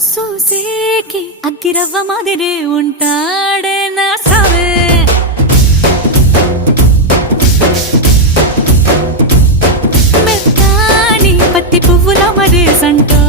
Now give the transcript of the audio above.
చూసేకి అగ్గిరవ్వ మాదిరే ఉంటాడే నా సావే మెత్తాని పత్తి పువ్వుల మరే సంటో